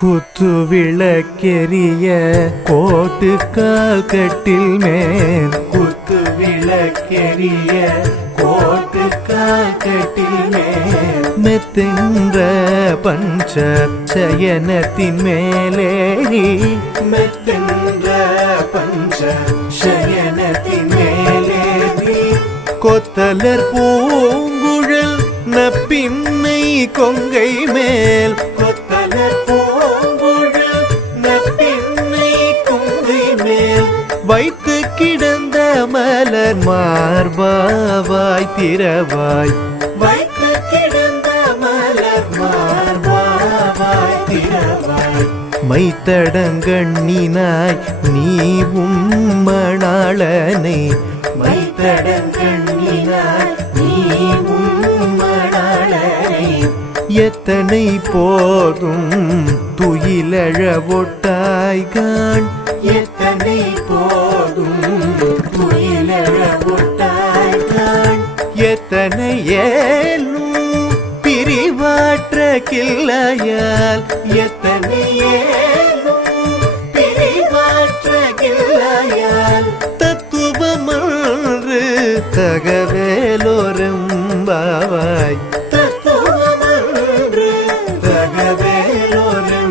குத்து விளக்கெரிய கோட்டுக்கால் கட்டில் மேல் குத்து விளக்கெரிய கோட்டுக்கால் கட்டில் மேல் மெத்தென்ற பஞ்ச சயனத்தின் மேலேறி மெத்தென்ற பஞ்ச சயனத்தின் மேலேறி கொத்தலர் பூங்குழல் நப்பின்னை கொங்கை மேல் கொத்தலர் வைத்து கிடந்த மலர் மார்பாவாய் திரவாய் வைத்து கிடந்த மலர் மார்பாவாய் திரவாய் மைத்தடங்கண்ணினாய் நீ உம்மணாளனை மைத்தடங்கண்ணினாய் நீ உம்மணாளனை எத்தனை போதும் துயிலழ ஒட்டாய்கான் எத்தனை போதும் துயிலழ ஒட்டாய்கான் எத்தனை ஏலும் பிரிவாற்ற கிள்ளையால் எத்தனை ஏலும் பிரிவாற்ற கிள்ளையால் தத்துவமன்று தகவேலோரெம்பாவாய் தத்துவமன்று தகவேலோரெம்பாவாய்